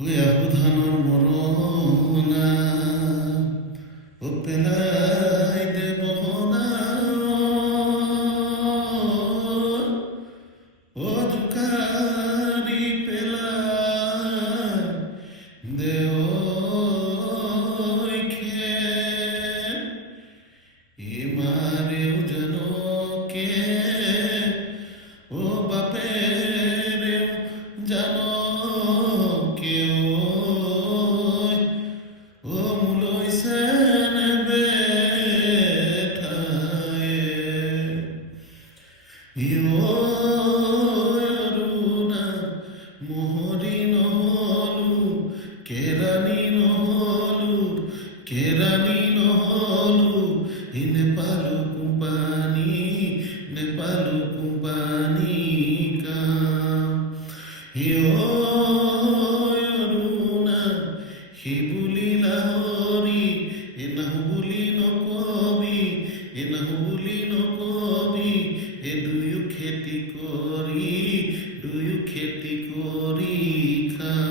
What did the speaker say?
ধানৰ মৰণা পেলাই দে বহনা জোকাৰি পেলাই দে ইমাৰেও জানকে বাপেৰেও জানকে মুলৈছে অৰুণা মোহৰি নহলো কেৰাণী নহলো নেপালো কোম্পানী কাম অৰুণা সেই বুলি লাহৰি নাহো বুলি নকবি দুয়ো খেতি কৰি খা